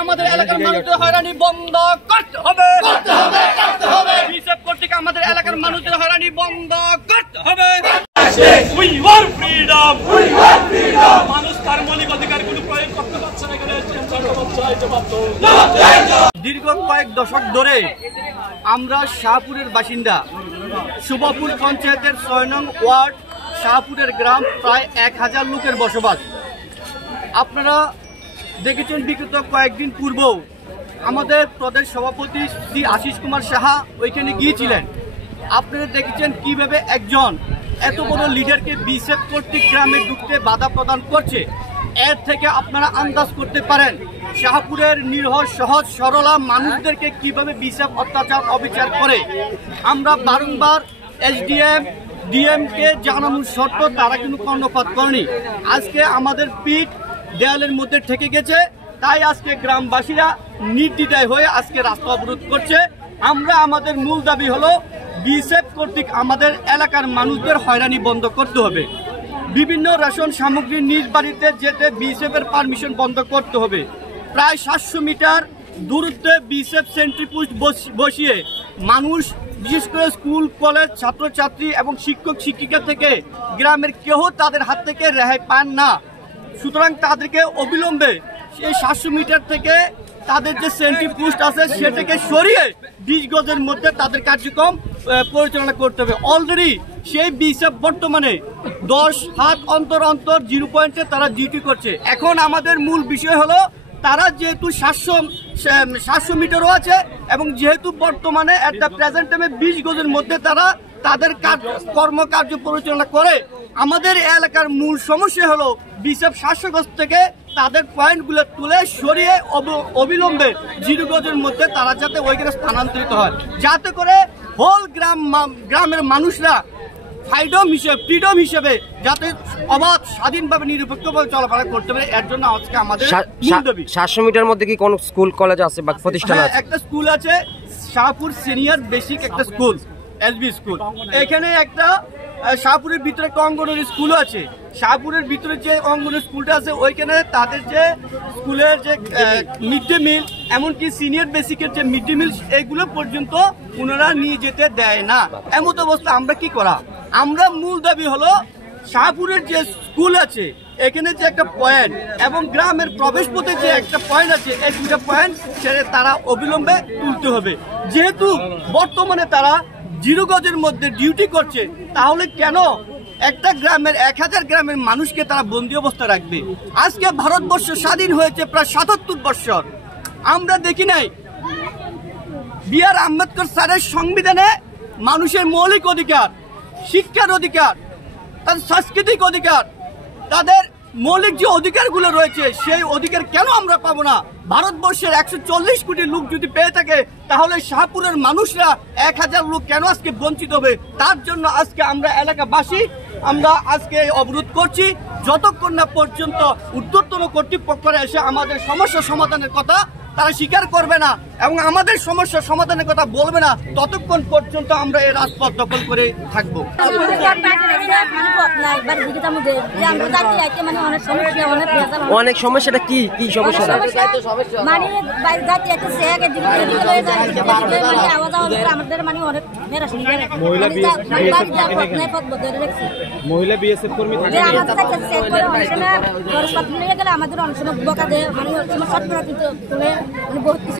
আমাদের এলাকার মানুষদের হয়রানি বন্ধ করতে হবে। আমাদের এলাকার মানুষদের হয়রানি বন্ধ করতে হবে। মানুষ তার মৌলিক অধিকারগুলো প্রয়োগ করতে পারছে না। দীর্ঘ কয়েক দশক ধরে আমরা শাহপুরের বাসিন্দা, শুভপুর পঞ্চায়েতের ৬ নং ওয়ার্ড শাহপুরের গ্রাম, প্রায় ১,০০০ লোকের বসবাস। আপনারা দেখেছেন বিগত কয়েকদিন পূর্বেও আমাদের প্রদেশ সভাপতি শ্রী আশিস কুমার সাহা ওইখানে গিয়েছিলেন। আপনারা দেখেছেন কিভাবে একজন এত বড় লিডারকে বিএসএফ কর্তৃক গ্রামে ঢুকতে বাধা প্রদান করছে। এর থেকে আপনারা আন্দাজ করতে পারেন শাহপুরের নিরহ সহজ সরলা মানুষদেরকে কিভাবে বিএসএফ অত্যাচার অবিচার করে। আমরা বারংবার এসডিএম ডিএমকে জানানোর সত্ত্বেও তারা কিন্তু কর্ণপাত করেনি। আজকে আমাদের পিঠ দেয়ালের মধ্যে ঠেকে গেছে, তাই আজকে গ্রামবাসীরা নির্দ্বিধায় হয়ে আজকে রাস্তা অবরোধ করছে। আমরা আমাদের মূল দাবি হলো বিএসএফ কর্তৃক আমাদের এলাকার মানুষদের হয়রানি বন্ধ করতে হবে। বিভিন্ন রেশন সামগ্রী নিজ বাড়িতে যেতে বিএসএফ এর পারমিশন বন্ধ করতে হবে। প্রায় ৭০০ মিটার দূরত্বে বিএসএফ সেন্ট্রি পোস্ট বসিয়ে মানুষ, বিশেষ করে স্কুল কলেজ ছাত্রছাত্রী এবং শিক্ষক শিক্ষিকা থেকে গ্রামের কেউ তাদের হাত থেকে রেহাই পান না। সুতরাং তাদেরকে অবিলম্বে সেই ৭০০ মিটার থেকে তাদের যে সেন্ট্রি পোস্ট আছে সেটাকে সরিয়ে ২০ গজের মধ্যে তাদের কার্যক্রম পরিচালনা করতে হবে। অলরেডি সেই বিএসএফ বর্তমানে ১০ হাত অন্তর অন্তর 0 পয়েন্টে তারা ডিউটি করছে। এখন আমাদের মূল বিষয় হলো তারা যেহেতু ৭০০ মিটারও আছে এবং যেহেতু বর্তমানে এট দ্য প্রেজেন্ট টাইমে ২০ গজের মধ্যে তারা তাদের কর্মকার্য পরিচালনা করে। আমাদের এলাকার মূল সমস্যা হলো বিএসএফ ৭০০ গজ থেকে তাদের পয়েন্টগুলো তুলে সরিয়ে অবিলম্বে 0 গজের মধ্যে তারা যাতে ওইখানে স্থানান্তরিত হয়, যাতে করে হোল গ্রামের মানুষরা ফ্রিডম হিসেবে যাতে অবাধ স্বাধীনভাবে নিরপেক্ষভাবে চলাফেরা করতে পারে। এর জন্য আজকে আমাদের ৭০০ মিটার মধ্যে কি কোন স্কুল কলেজ আছে বা প্রতিষ্ঠান আছে? একটা স্কুল আছে, শাহপুর সিনিয়র বেসিক একটা স্কুল, এসবি স্কুল। এখানে একটা শাহপুরের ভিতরে একটা অঙ্গনওয়াড়ি স্কুলও আছে। শাহপুরের ভিতরে যে অঙ্গনওয়াড়ি স্কুলটা আছে ওইখানে তাদের যে স্কুলের যে মিড ডে মিল, এমনকি সিনিয়র বেসিকের যে মিড ডে মিল, এগুলো পর্যন্ত ওনারা নিয়ে যেতে দেয় না। এমন অবস্থা আমরা কি করা? আমরা মূল দাবি হলো শাহপুরের যে স্কুল আছে এখানে যে একটা পয়েন্ট এবং গ্রামের প্রবেশ পথে যে একটা পয়েন্ট আছে, এই 2টা পয়েন্ট সেটা তারা অবিলম্বে তুলতে হবে। যেহেতু বর্তমানে তারা 0 গজের মধ্যে ডিউটি করছে, তাহলে কেন একটা গ্রামের ১,০০০ গ্রামের মানুষকে তারা বন্দী অবস্থা রাখবে? আজকে ভারতবর্ষ স্বাধীন হয়েছে প্রায় ৭৭ বৎসর। আমরা দেখি নাই বি.আর. আম্বেদকর স্যারের সংবিধানে মানুষের মৌলিক অধিকার, শিক্ষার অধিকার, তাদের সাংস্কৃতিক অধিকার, তাদের মৌলিক যে অধিকারগুলো রয়েছে সেই অধিকার কেন আমরা পাবো না? ভারতবর্ষের ১৪০ কোটি লোক যদি পেয়ে থাকে, তাহলে শাহপুরের মানুষরা ১,০০০ লোক কেন আজকে বঞ্চিত হবে? তার জন্য আজকে আমরা এলাকাবাসী আমরা আজকে অবরোধ করছি, যতক্ষণ না পর্যন্ত ঊর্ধ্বতন কর্তৃপক্ষরা এসে আমাদের সমস্যা সমাধানের কথা তারা স্বীকার করবে না এবং আমাদের সমস্যা সমাধানের কথা বলবে না, ততক্ষণ পর্যন্ত আমরা এই রাজপথ দখল করে থাকবো। অনেক সমস্যাটা কি কি সমস্যা? মহিলা বিএসএফ কর্মী আমাদের অনেক সময় বকা দেয়, মানে